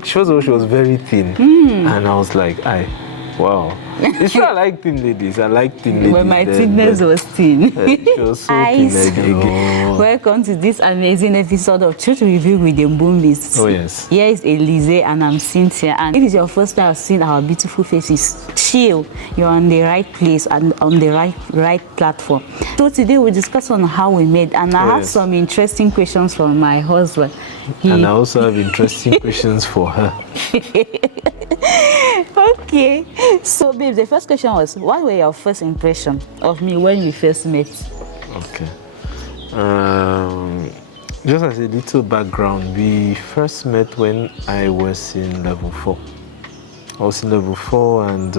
look, she was very thin. And I was like, wow. It's true, I like thin ladies. I like thin ladies. When my thinness was thin. She was so thin again. Welcome to this amazing episode of Truth Revealed with the Mboombis. Oh, yes. Here is Elise and I'm Cynthia. And if it's your first time seeing our beautiful faces, chill. You're on the right place and on the right platform. So today we'll discuss on how we met. And I have some interesting questions from my husband. And I also have interesting questions for her. Okay. So, babe, the first question was, what were your first impression of me when we first met? Okay. Just as a little background, we first met when I was in level 4. I was in level 4 and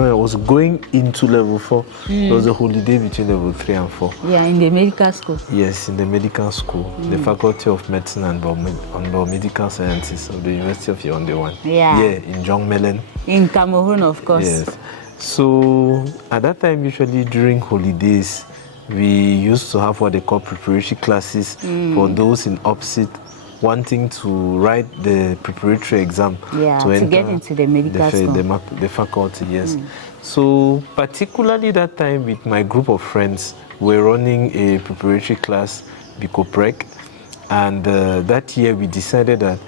I was going into level 4. There was a holiday between level 3 and 4. Yeah, in the medical school. Yes, in the medical school, the Faculty of Medicine and Biomedical Sciences of the University of Yaoundé. Yeah. In Jongmelen. In Cameroon, of course. Yes. So at that time, usually during holidays, we used to have what they call preparatory classes for those in opposite wanting to write the preparatory exam to get into the medical school. The faculty, yes. So particularly that time with my group of friends, we're running a preparatory class, Bicoprec, and that year we decided that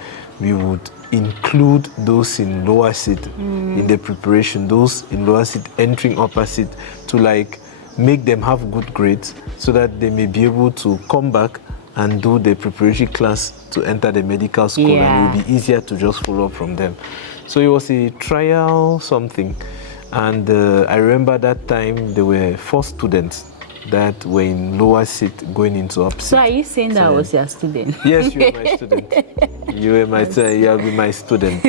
we would include those in lower seat in the preparation, those in lower seat entering upper seat to like make them have good grades so that they may be able to come back and do the preparatory class to enter the medical school, and it will be easier to just follow up from them. So it was a trial something, and I remember that time there were 4 students that were in lower seat going into upper seat. So are you saying that I was your student? Yes, you were my student. You were my you have been my student.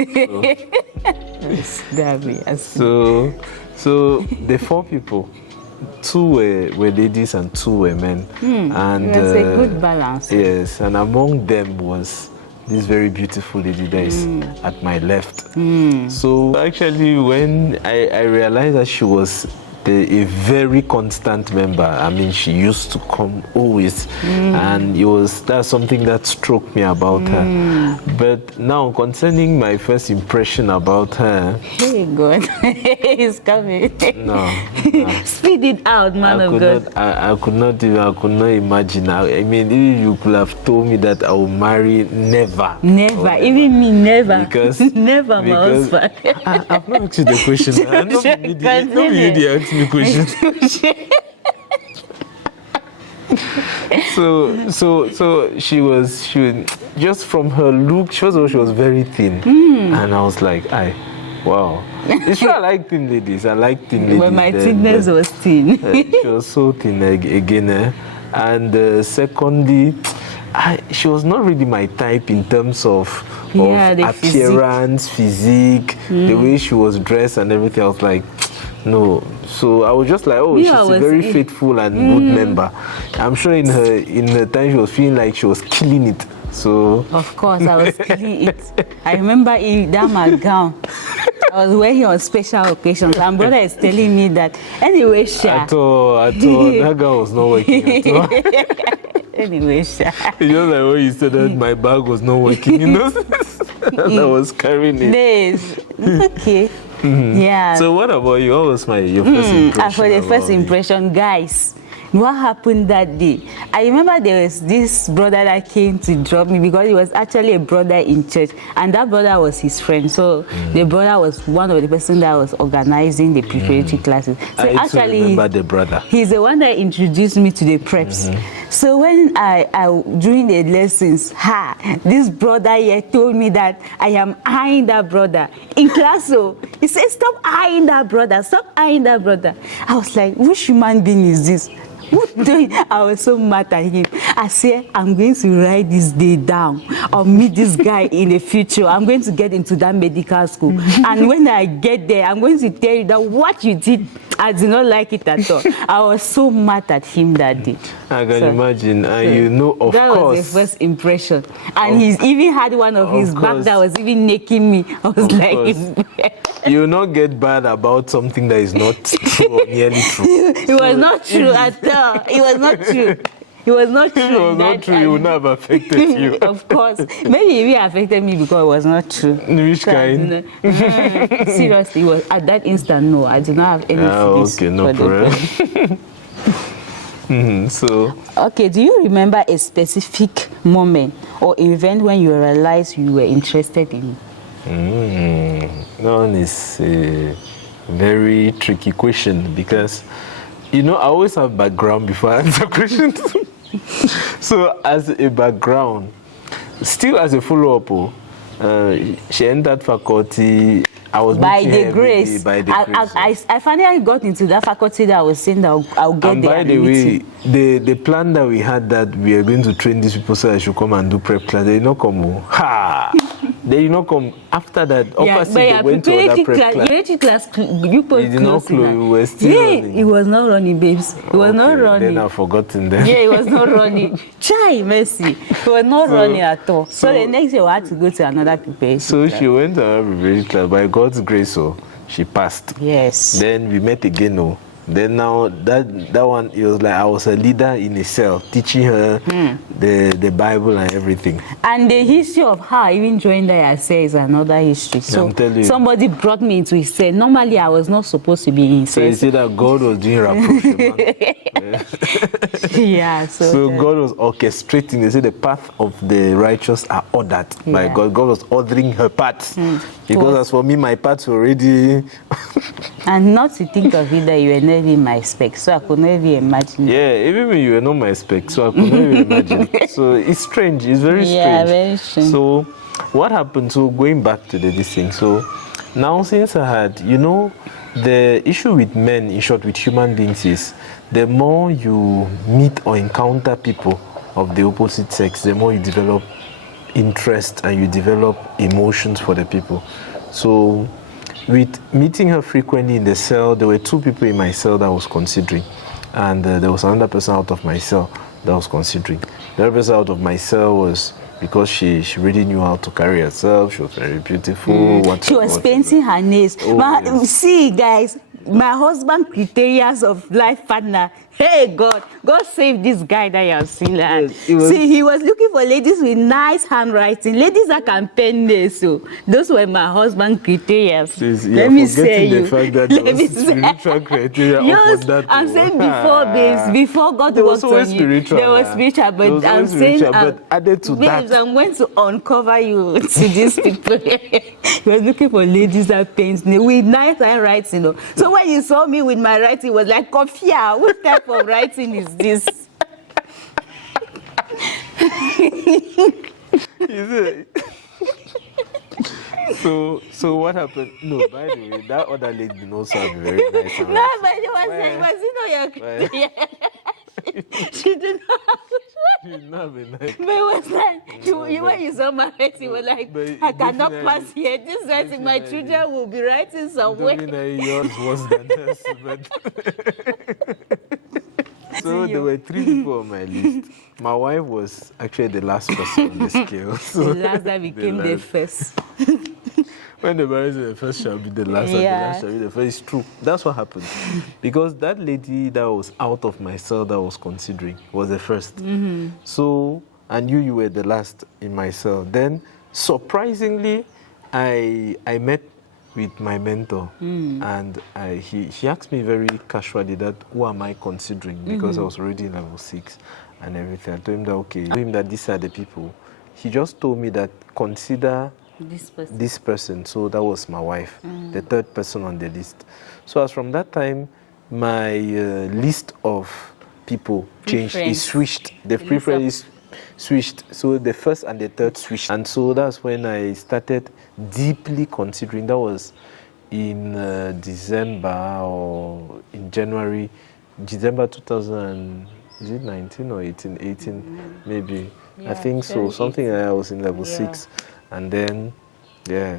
So the 4 people, 2 were ladies and 2 were men. And that's a good balance. Yes, and among them was this very beautiful lady that is at my left. So actually when I realized that she was a very constant member. I mean, she used to come always, and that's something that struck me about her. But now, concerning my first impression about her, hey God, he's coming. No. Speed it out, man of God. I could not imagine. I mean, if you could have told me that I will marry, never. Even me, never. Because never, my husband. I've not asked you the question. I'm not really asking me questions. So she was just from her look, she was very thin, and I was like, wow. It's true, I like thin ladies. I like thin ladies. When my thinness was thin. She was so thin again, and secondly, she was not really my type in terms of appearance, physique, the way she was dressed and everything. I was like, no. So I was just like, she's a very faithful and good member. I'm sure in her time she was feeling like she was killing it. So of course I was killing it. I remember that my gown I was wearing on special occasions. And brother is telling me that anyway, Sha. At all. That gown was not working at all. Anyway, Sha. It's just like when you said that my bag was not working, that I was carrying it. Yes. Okay. Yeah. So what about you? What was your first impression? For the first impression, guys, what happened that day? I remember there was this brother that came to drop me because he was actually a brother in church, and that brother was his friend. So the brother was one of the person that was organizing the preparatory classes. So I actually remember the brother. He's the one that introduced me to the preps. So when I during the lessons, this brother here told me that I am eyeing that brother in class. So he said, "Stop eyeing that brother. Stop eyeing that brother." I was like, which human being is this? I was so mad at him. I said, I'm going to write this day down or meet this guy in the future. I'm going to get into that medical school. And when I get there, I'm going to tell you that what you did, I did not like it at all. I was so mad at him that day. I can imagine. And of course. That was the first impression. And he's even had one of his back that was even making me. I was like... You will not get bad about something that is not true or nearly true. It was not true at all. It was not true. It was not true. It was not true. It would not have affected you. Of course. Maybe it will affected me because it was not true. Which kind? Seriously, it was at that instant, no, I did not have any feelings. Okay, no problem. So. Okay, do you remember a specific moment or event when you realized you were interested in? That one is a very tricky question because, I always have background before I answer questions. So, as a background, still as a follow-up, she entered faculty. I was by the grace. By the grace. I finally got into that faculty that I was saying that I'll get and there. And by the way, the plan that we had that we are going to train these people so I should come and do prep class, they did not come. Ha! They did not come after that. They went to other prep class. You put did not close. We were still running. It was not running, babes. It was not running. Then I've forgotten them. Yeah, it was not running. Chai, mercy. It was not running at all. So the next year we had to go to another preparation class. She went to another preparation class. By God's grace, she passed. Yes. Then we met again. Then now that one, it was like I was a leader in a cell, teaching her the Bible and everything. And the history of how I even joined that cell is another history. So somebody brought me into his cell. Normally I was not supposed to be in his cell. So you see that God was doing rapprochement. Yeah. So God was orchestrating. They say the path of the righteous are ordered by God. God was ordering her path. Because as for me, my paths were already. And not to think of it that you were not in my spec, so I could not even imagine. Yeah, even when you were not my spec, so I could not even imagine. So it's strange. It's very strange. Yeah, very strange. So what happened? So going back to this thing. So now since I had, the issue with men, in short, with human beings is the more you meet or encounter people of the opposite sex, the more you develop interest and you develop emotions for the people. So with meeting her frequently in the cell, there were 2 people in my cell that I was considering, and there was another person out of my cell that I was considering. The other person out of my cell was because she really knew how to carry herself. She was very beautiful. She was painting her nails. Yes. See, guys, my husband criteria of life partner. Hey, God save this guy that you have seen. Yes, see, he was looking for ladies with nice handwriting, ladies that can pen nails. So those were my husband criteria. Let me say you. The fact that there was spiritual criteria. Yes, I'm saying before, babes, before God worked on you, there was spiritual, but I'm saying, but added to babes, that, I'm going to uncover you to these people. He was looking for ladies that paint nails with nice handwriting. So when you saw me with my writing, it was like, Kofia, what type of writing is this? So what happened? No, by the way, that other lady did also have a very nice. No, but it was she did not have a nice. But it was like when you saw my writing, you were like, I cannot pass here. This writing, my children will be writing somewhere. Yours was than hers, but so there were 3 people on my list. My wife was actually the last person on the scale. So the last that became the first. When the Bible says the first shall be the last, and the last shall be the first, it's true. That's what happened. Because that lady that was out of my cell that I was considering was the first. So I knew you were the last in my cell. Then, surprisingly, I met with my mentor, and she asked me very casually that who am I considering, because I was already in level 6 and everything. I told him that I told him that these are the people. He just told me that consider this person. So that was my wife, the 3rd person on the list. So as from that time, my list of people changed. It switched. The preference switched. So the 1st and the 3rd switched. And so that's when I started deeply considering. That was in December or in January, December 2000. Is it 19 or 18? 18, maybe. Yeah, I think so. Something like I was in level 6. And then,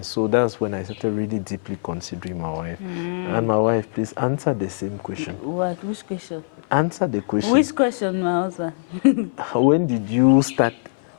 so that's when I started really deeply considering my wife. And my wife, please answer the same question. What? Which question? Answer the question. Which question, my husband? When did you start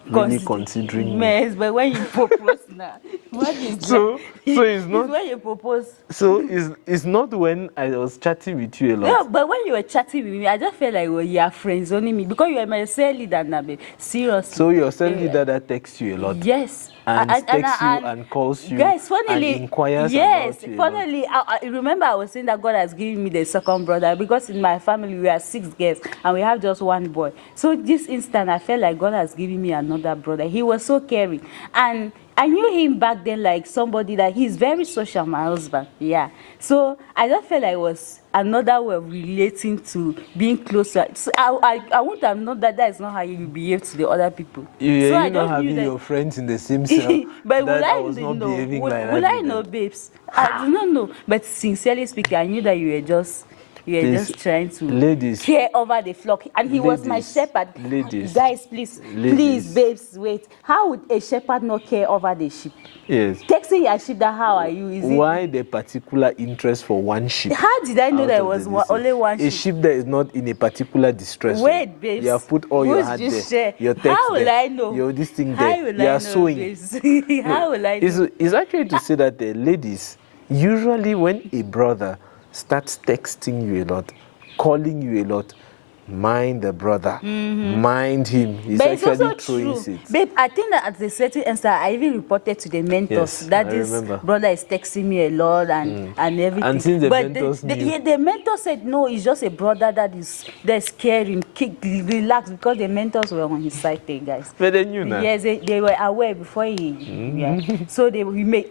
really considering me. Yes, but when you propose now, what is So it's it's not. when you propose. So it's not when I was chatting with you a lot. No, but when you were chatting with me, I just felt like, well, you are friends only me because you are my cell leader now, babe. Seriously. So your cell leader that texts you a lot. Yes. And texts you and calls you. Guys, funnily, and inquires yes, about you. funnily, I remember I was saying that God has given me the second brother because in my family we are 6 girls and we have just one boy. So this instant, I felt like God has given me another brother. He was so caring, and I knew him back then like somebody that he's very social, my husband. Yeah. So I just felt like it was another way of relating to being closer. So I wouldn't have known that is not how you behave to the other people. You're not having your friends in the same cell. But that will I was not know? behaving Will, like that. will I know, babes? I do not know. But sincerely speaking, I knew that you were just trying to ladies, care over the flock, and he was my shepherd. Ladies, guys, please, babes, wait. How would a shepherd not care over the sheep? Yes. Texting your sheep that how are you? Why the particular interest for one sheep? How did I know there was only one sheep? A sheep that is not in a particular distress. Wait, babes. You have put all your heart there. Your text how will I know? Your this thing how there. Will you I are know, sewing. How will I know? It's actually to say that the ladies, usually when a brother starts texting you a lot, calling you a lot, mind the brother, mind him. He's but it's actually also throwing true. it. Babe, I think that at a certain instant, I even reported to the mentors that this brother is texting me a lot and everything. And since the mentors knew. The mentor said, no, it's just a brother that is caring, relax, because the mentors were on his side there, guys. But they knew now. Yes, they were aware before So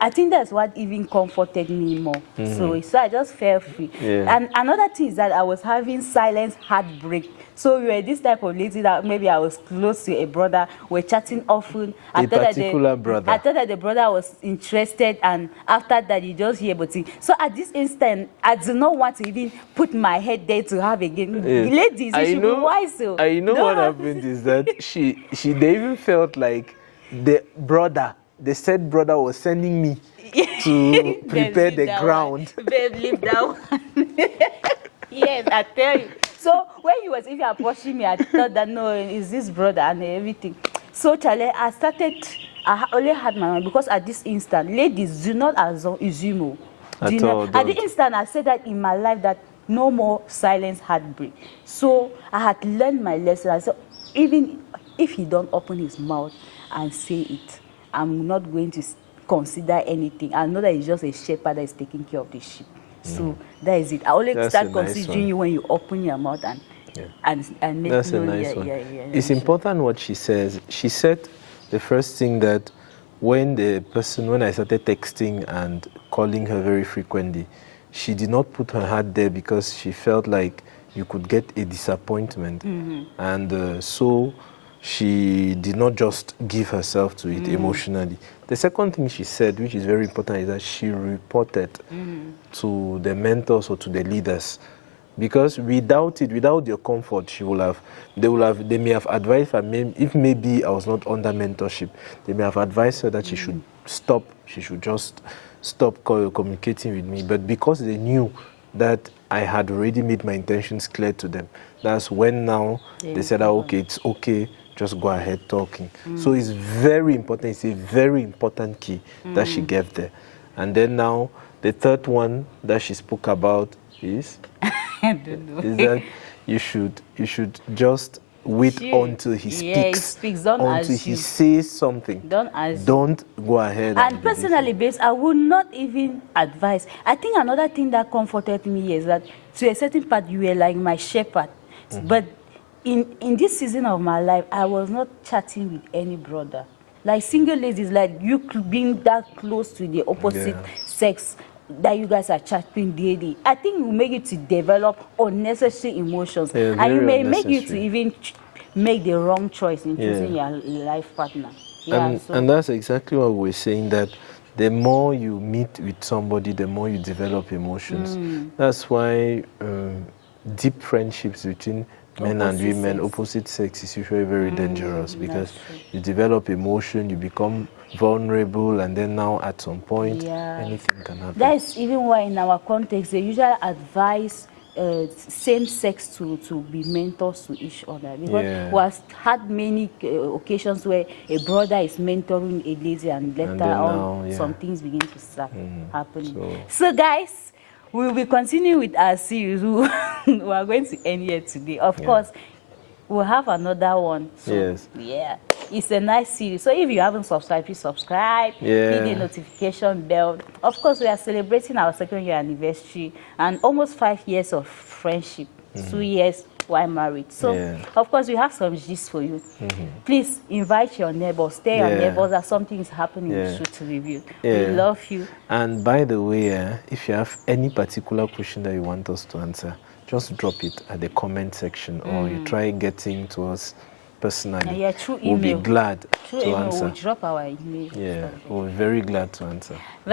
I think that's what even comforted me more. So I just felt free. Yeah. And another thing is that I was having silent heartbreak. So we were this type of lady that maybe I was close to a brother, we're chatting often. A particular brother. I thought that the brother was interested, and after that you just hear about it. So at this instant, I do not want to even put my head there to have a game. Ladies, you should be wise. So. I know what happened is that they even felt like the said brother was sending me to prepare the ground. Babe, leave that one. Yes, I tell you. So when he was even approaching me, I thought that no, it's this brother and everything. So Charlie, I only had my mind because at this instant, ladies, do not assume. At the instant, I said that in my life that no more silence heartbreak. So I had learned my lesson. I said, even if he don't open his mouth and say it, I'm not going to consider anything. I know that he's just a shepherd that is taking care of the sheep. So that is it. I only start considering you when you open your mouth and make That's a nice one. It's important what she says. She said the first thing that when I started texting and calling her very frequently, she did not put her heart there because she felt like you could get a disappointment. And so she did not just give herself to it emotionally. The second thing she said, which is very important, is that she reported to the mentors or to the leaders. Because without your comfort, they may have advised her, if maybe I was not under mentorship, they may have advised her that she should just stop communicating with me. But because they knew that I had already made my intentions clear to them, that's when now they said, okay, it's okay, just go ahead talking. So it's very important. It's a very important key that she gave there. And then now, the third one that she spoke about is, I don't know. Is that you should just wait until he speaks. Until he says something. Don't go ahead. And personally, babes, I would not even advise. I think another thing that comforted me is that to a certain part, you were like my shepherd. But in this season of my life, I was not chatting with any brother. Like single ladies, like you being that close to the opposite sex, that you guys are chatting daily, I think it will make you to develop unnecessary emotions. And you may make you to even make the wrong choice in choosing your life partner. And that's exactly what we're saying, that the more you meet with somebody, the more you develop emotions. That's why deep friendships between men and women, opposite sex, is usually very dangerous, because you develop emotion, you become vulnerable, and then now at some point, anything can happen. That's even why in our context, they usually advise same sex to be mentors to each other, because we have had many occasions where a brother is mentoring a lady and later on some things begin to start happening. So guys, we will be continuing with our series. We are going to end here today. Of course, we'll have another one. So, yeah, it's a nice series. So if you haven't subscribed, please subscribe. Hit the notification bell. Of course, we are celebrating our 2nd year anniversary and almost 5 years of friendship. 2 years while married. So, of course, we have some gist for you. Please invite your neighbors, tell your neighbors that something is happening in Truth Review. We love you. And by the way, if you have any particular question that you want us to answer, just drop it at the comment section, or you try getting to us personally. Through we'll email. be glad through to email, answer. we'll drop our email. We'll be very glad to answer. Bye.